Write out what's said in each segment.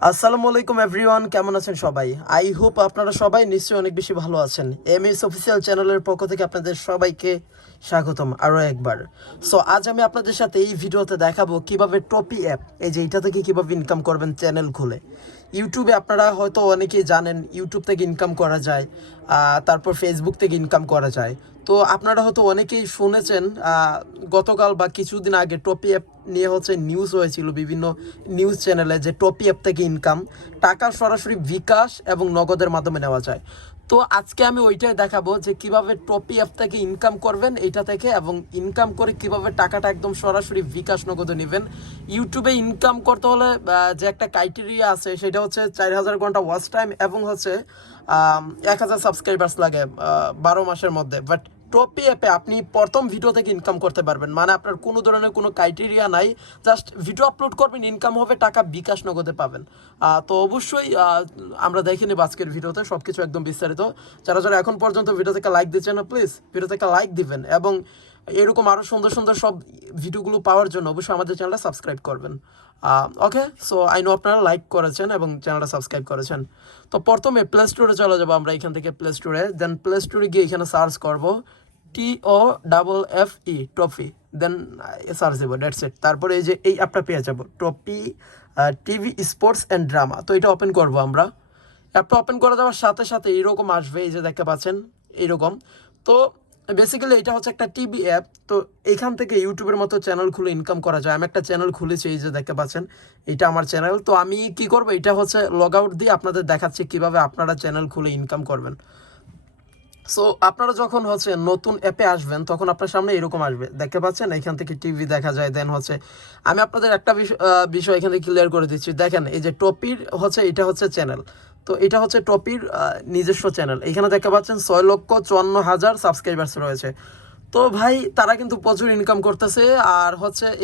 আসসালামু আলাইকুম এভরিওয়ান, কেমন আছেন সবাই? আই হোপ আপনারা সবাই নিশ্চয়ই অনেক বেশি ভালো আছেন। এমএস অফিসিয়াল চ্যানেলের পক্ষ থেকে আপনাদের সবাইকে স্বাগতম আরও একবার। সো আজ আমি আপনাদের সাথে এই ভিডিওতে দেখাবো কিভাবে টপি অ্যাপ, এই যে এইটা থেকে কিভাবে ইনকাম করবেন চ্যানেল খুলে। ইউটিউবে আপনারা হয়তো অনেকেই জানেন ইউটিউব থেকে ইনকাম করা যায়, তারপর ফেসবুক থেকে ইনকাম করা যায়। তো আপনারা হয়তো অনেকেই শুনেছেন গতকাল বা কিছুদিন আগে টপি অ্যাপ নিয়ে নিউজ হয়েছিল বিভিন্ন নিউজ চ্যানেলে, যে টপি অ্যাপ থেকে ইনকাম টাকা সরাসরি বিকাশ এবং নগদের মাধ্যমে নেওয়া যায়। তো আজকে আমি ওইটাই দেখাবো যে কিভাবে টপি অ্যাপ থেকে ইনকাম করবেন এইটা থেকে, এবং ইনকাম করে কিভাবে টাকাটা একদম সরাসরি বিকাশ নগদে নেবেন। ইউটিউবে ইনকাম করতে হলে যে একটা ক্রাইটেরিয়া আছে সেটা হচ্ছে 4000 ঘন্টা ওয়াচ টাইম এবং 1000 সাবস্ক্রাইবার্স লাগে 12 মাসের মধ্যে। বাট টপি অ্যাপে আপনি প্রথম ভিডিও থেকে ইনকাম করতে পারবেন, মানে আপনার কোনো ধরনের কোনো ক্রাইটেরিয়া নাই, জাস্ট ভিডিও আপলোড করবেন, ইনকাম হবে, টাকা বিকাশ নগদে পাবেন। তো অবশ্যই আমরা দেখে নেব আজকের ভিডিওতে সব কিছু একদম বিস্তারিত। যারা যারা এখন পর্যন্ত ভিডিও থেকে লাইক দিচ্ছেন না, প্লিজ ভিডিও থেকে লাইক দিবেন, এবং এরকম আরও সুন্দর সুন্দর সব ভিডিওগুলো পাওয়ার জন্য অবশ্যই আমাদের চ্যানেলটা সাবস্ক্রাইব করবেন। ওকে, সো আই নো আপনারা লাইক করেছেন এবং চ্যানেলটা সাবস্ক্রাইব করেছেন। তো প্রথমে প্লে স্টোরে চলে যাবো আমরা, এখান থেকে প্লে স্টোরে, দেন প্লে স্টোরে গিয়ে এখানে সার্চ করবো TOFFE টফি, দেন সার্চ দেবো, দ্যাটস ইট। তারপরে এই যে এই অ্যাপটা পেয়ে যাবো, টপি টিভি স্পোর্টস অ্যান্ড ড্রামা। তো এটা ওপেন করবো আমরা। অ্যাপটা ওপেন করে যাওয়ার সাথে সাথে এইরকম আসবে, এই যে দেখতে পাচ্ছেন এইরকম। তো বেসিক্যালি এটা হচ্ছে একটা টিভি অ্যাপ। তো এইখান থেকে ইউটিউবের মতো চ্যানেল খুলে ইনকাম করা যায়। আমি একটা চ্যানেল খুলেছি, এই যে দেখতে পাচ্ছেন এটা আমার চ্যানেল। তো আমি কি করবো, এটা লগ আউট দিয়ে আপনাদের দেখাচ্ছি কিভাবে আপনারা চ্যানেল খুলে ইনকাম করবেন। সো আপনারা যখন নতুন অ্যাপে আসবেন তখন আপনার সামনে এরকম আসবে, দেখতে পাচ্ছেন এখান থেকে টিভি দেখা যায়। দেন আমি আপনাদের একটা বিষয় এখান থেকে ক্লিয়ার করে দিচ্ছি। দেখেন এই যে টপির এটা চ্যানেল। তো এটা টপির নিজস্ব চ্যানেল। এখানে দেখতে পাচ্ছেন 6,54,000 সাবস্ক্রাইবার্স রয়েছে। তো ভাই তারা কিন্তু প্রচুর ইনকাম করতেছে। আর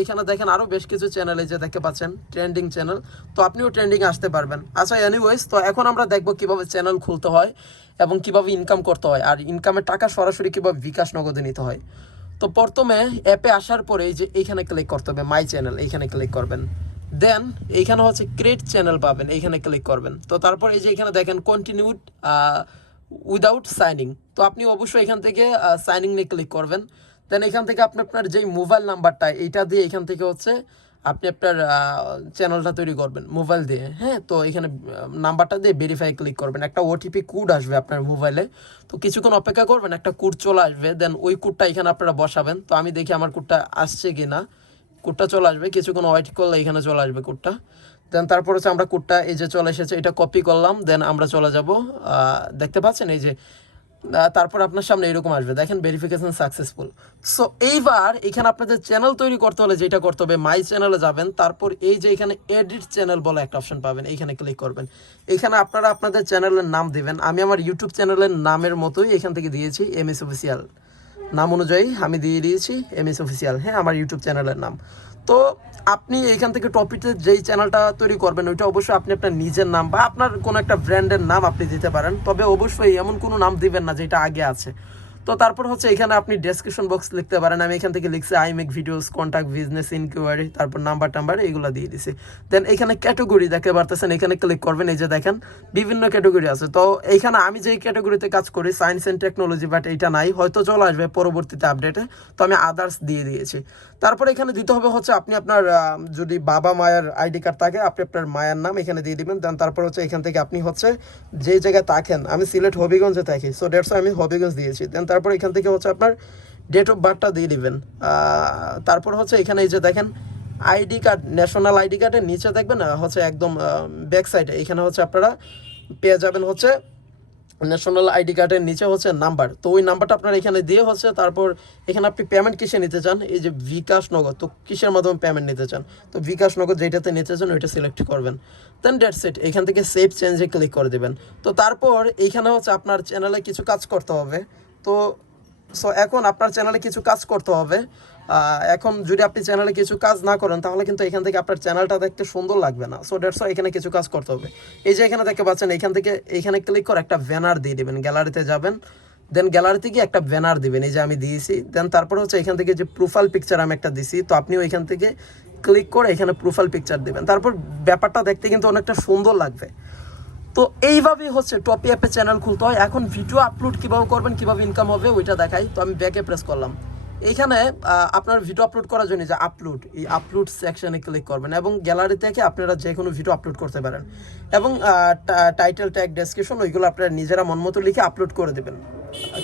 এখানে দেখেন আরও বেশ কিছু চ্যানেল, এই যে দেখতে পাচ্ছেন ট্রেন্ডিং চ্যানেল। তো আপনিও ট্রেন্ডিংয়ে আসতে পারবেন। আচ্ছা, এনিওয়েজ, তো এখন আমরা দেখব কিভাবে চ্যানেল খুলতে হয় এবং কিভাবে ইনকাম করতে হয়, আর ইনকামের টাকা সরাসরি কিভাবে বিকাশ নগদে নিতে হয়। তো প্রথমে অ্যাপে আসার পরে এই যে এইখানে ক্লিক করতে হবে, মাই চ্যানেল, এইখানে ক্লিক করবেন। দেন এইখানে ক্রিয়েট চ্যানেল পাবেন, এইখানে ক্লিক করবেন। তো তারপর এই যে এখানে দেখেন কন্টিনিউড উইদাউট সাইনিং। তো আপনি অবশ্যই এখান থেকে সাইনিং নিয়ে ক্লিক করবেন। দেন এখান থেকে আপনি আপনার যেই মোবাইল নাম্বারটা এইটা দিয়ে এখান থেকে আপনি আপনার চ্যানেলটা তৈরি করবেন মোবাইল দিয়ে। হ্যাঁ, তো এখানে নাম্বারটা দিয়ে ভেরিফাই ক্লিক করবেন। একটা ওটিপি কোড আসবে আপনার মোবাইলে। তো কিছুক্ষণ অপেক্ষা করবেন, একটা কোড চলে আসবে। দেন ওই কোডটা এখানে আপনারা বসাবেন। তো আমি দেখি আমার কোডটা আসছে কি না। কোডটা চলে আসবে, কিছুক্ষণ ওয়েট করলে এখানে চলে আসবে কোডটা। দেন তারপর আমরা কোডটা এই যে চলে এসেছে, এটা কপি করলাম। দেন আমরা চলে যাব, দেখতে পাচ্ছেন এই যে তারপর আপনার সামনে এরকম আসবে, দেখেন ভেরিফিকেশন সাকসেসফুল। সো এইবার এখানে আপনাদের চ্যানেল তৈরি করতে হলে যেটা করতে হবে, মাই চ্যানেলে যাবেন। তারপর এই যে এখানে এডিট চ্যানেল বলে একটা অপশন পাবেন, এইখানে ক্লিক করবেন। এখানে আপনারা আপনাদের চ্যানেলের নাম দিবেন। আমি আমার ইউটিউব চ্যানেলের নামের মতোই এখান থেকে দিয়েছি এমএস অফিসিয়াল, নাম অনুযায়ী আমি দিয়ে দিয়েছি এমএস অফিসিয়াল, হ্যাঁ, আমার ইউটিউব চ্যানেলের নাম। তো আপনি এখান থেকে টপিতে যেই চ্যানেলটা তৈরি করবেন ওইটা অবশ্যই আপনি আপনার নিজের নাম বা আপনার কোনো একটা ব্র্যান্ডের নাম আপনি দিতে পারেন, তবে অবশ্যই এমন কোনো নাম দিবেন না যেটা আগে আছে। তো তারপর এখানে আপনি ডেসক্রিপশন বক্স লিখতে পারেন। আমি এখান থেকে লিখছি I make videos, contact, business enquiry, তারপর নাম্বার এগুলো দিয়ে দিছি। দেন এখানে ক্যাটাগরি দেখতে পারতেছেন, এখানে ক্লিক করবেন। এই যে দেখেন বিভিন্ন ক্যাটাগরি আছে। তো এইখানে আমি যেই ক্যাটাগরিতে কাজ করি সায়েন্স অ্যান্ড টেকনোলজি, বাট এইটা নাই, হয়তো চলে আসবে পরবর্তীতে আপডেটে। তো আমি আদার্স দিয়ে দিয়েছি। তারপরে এখানে দিতে হবে আপনি আপনার যদি বাবা মায়ের আইডি কার্ড থাকে আপনি আপনার মায়ের নাম এখানে দিয়ে দিবেন। দেন তারপর এখান থেকে আপনি যে জায়গায় থাকেন, আমি সিলেট হবিগঞ্জে থাকি, সো দ্যাটস আমি হবিগঞ্জ দিয়েছি। দেন তারপর এখান থেকে আপনার ডেট অফ বার্থটা দিয়ে দিবেন। তারপর এখানে এই যে দেখেন আইডি কার্ড, ন্যাশনাল আইডি কার্ডের নিচে দেখবেন একদম ব্যাক সাইডে এখানে আপনারা পেয়ে যাবেন ন্যাশনাল আইডি কার্ডের নিচে নাম্বার। তো ওই নাম্বারটা আপনার এখানে দিয়ে তারপর এখানে আপনি পেমেন্ট কিসে নিতে চান, এই যে বিকাশ নগদ, তো কিসের মাধ্যমে পেমেন্ট নিতে চান, তো বিকাশ নগদ যেটাতে নিতে চান ওইটা সিলেক্ট করবেন। দেন দ্যাটস ইট, এখান থেকে সেভ চেঞ্জে ক্লিক করে দেবেন। তো তারপর এইখানে আপনার চ্যানেলে কিছু কাজ করতে হবে। তো এখন আপনার চ্যানেলে কিছু কাজ করতে হবে। এখন যদি আপনি চ্যানেলে কিছু কাজ না করেন তাহলে কিন্তু এখান থেকে আপনার চ্যানেলটা দেখতে সুন্দর লাগবে না। সো দ্যাটস এখানে কিছু কাজ করতে হবে। এই যে এখানে দেখতে পাচ্ছেন, এখান থেকে এইখানে ক্লিক করে একটা ব্যানার দিয়ে দেবেন, গ্যালারিতে যাবেন। দেন গ্যালারিতে গিয়ে একটা ব্যানার দিবেন, এই যে আমি দিয়েছি। দেন তারপর এখান থেকে যে প্রোফাইল পিকচার আমি একটা দিছি, তো আপনিও এখান থেকে ক্লিক করে এখানে প্রোফাইল পিকচার দেবেন, তারপর ব্যাপারটা দেখতে কিন্তু অনেকটা সুন্দর লাগবে। তো এইভাবেই হচ্ছে টপি অ্যাপে চ্যানেল খুলতে হয়। এখন ভিডিও আপলোড কীভাবে করবেন, কীভাবে ইনকাম হবে ওইটা দেখাই। তো আমি ব্যাকে প্রেস করলাম, এইখানে আপনার ভিডিও আপলোড করার জন্য যে আপলোড, এই আপলোড সেকশনে ক্লিক করবেন এবং গ্যালারি থেকে আপনারা যে কোনো ভিডিও আপলোড করতে পারেন এবং টাইটেল ট্যাগ ডেসক্রিপশন ওইগুলো আপনারা নিজেরা মন মতো লিখে আপলোড করে দেবেন।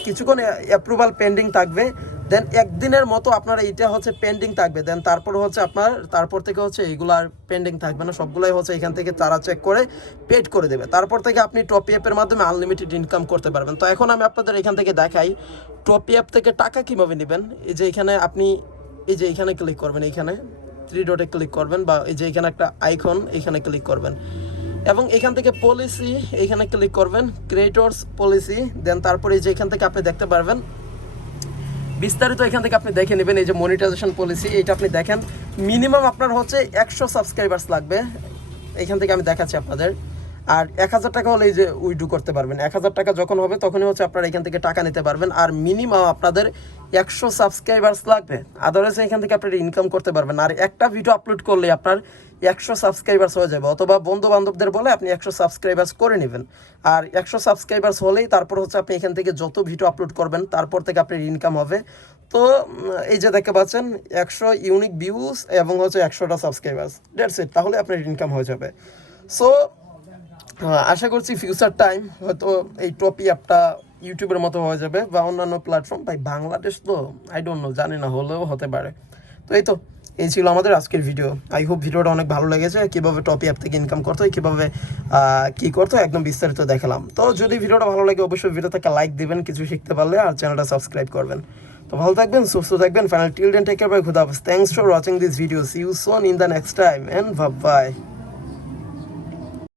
কিছুক্ষণ অ্যাপ্রুভাল পেন্ডিং থাকবে, দেন একদিনের মতো আপনার এইটা হচ্ছে পেন্ডিং থাকবে, দেন তারপর হচ্ছে আপনার তারপর থেকে হচ্ছে এইগুলো আর পেন্ডিং থাকবে না, সবগুলোই হচ্ছে এখান থেকে তারা চেক করে পেড করে দেবে। তারপর থেকে আপনি টপি অ্যাপের মাধ্যমে আনলিমিটেড ইনকাম করতে পারবেন। তো এখন আমি আপনাদের এখান থেকে দেখাই টপি অ্যাপ থেকে টাকা কীভাবে নেবেন। এই যে এখানে আপনি এই যে এখানে ক্লিক করবেন, এইখানে 3 ডটে ক্লিক করবেন, বা এই যে এখানে একটা আইকন এখানে ক্লিক করবেন এবং এখান থেকে পলিসি এইখানে ক্লিক করবেন, ক্রিয়েটরস পলিসি, দেন তারপরে এই যে এখান থেকে আপনি দেখতে পারবেন বিস্তারিত, এখান থেকে আপনি দেখে নেবেন এই যে মনিটাইজেশন পলিসি, এইটা আপনি দেখেন মিনিমাম আপনার হচ্ছে 100 সাবস্ক্রাইবার্স লাগবে। এখান থেকে আমি দেখাচ্ছি আপনাদের। আর 1000 টাকা হলে এই যে উইড্রো করতে পারবেন, 1000 টাকা যখন হবে তখনই হচ্ছে আপনারা এখান থেকে টাকা নিতে পারবেন। আর মিনিমাম আপনাদের 100 সাবস্ক্রাইবার্স লাগবে, আদারওয়াইজ এখান থেকে আপনারা ইনকাম করতে পারবেন। আর একটা ভিডিও আপলোড করলে আপনার 100 সাবস্ক্রাইবার্স হয়ে যাবে, অথবা বন্ধু বান্ধবদের বলে আপনি 100 সাবস্ক্রাইবার্স করে নেবেন। আর 100 সাবস্ক্রাইবার্স হলেই তারপর হচ্ছে আপনি এখান থেকে যত ভিডিও আপলোড করবেন তারপর থেকে আপনার ইনকাম হবে। তো এই যে দেখতে পাচ্ছেন 100 ইউনিক ভিউজ এবং হচ্ছে 100টা সাবস্ক্রাইবার্স, দ্যাটস ইট, তাহলে আপনার ইনকাম হয়ে যাবে। সো আশা করছি ফিউচার টাইম হয়তো এই টপি অ্যাপটা ইউটিউবের মতো হয়ে যাবে বা অন্যান্য প্ল্যাটফর্ম। ভাই বাংলাদেশ তো আই ডোন্ট নো, জানি না, হলেও হতে পারে। তো এই ছিল আমাদের আজকের ভিডিও। আই হোপ ভিডিওটা অনেক ভালো লেগেছে, কীভাবে টপি অ্যাপ থেকে ইনকাম করতে হয়, কীভাবে কী করতে হয় একদম বিস্তারিত দেখালাম। তো যদি ভিডিওটা ভালো লাগে অবশ্যই ভিডিওটাকে লাইক দিবেন কিছু শিখতে পারলে, আর চ্যানেলটা সাবস্ক্রাইব করবেন। তো ভালো থাকবেন, সুস্থ থাকবেন। Final till then take care, bye, খুদা হাফেজ। Thanks for watching this video, see you soon in the next time, and bye by.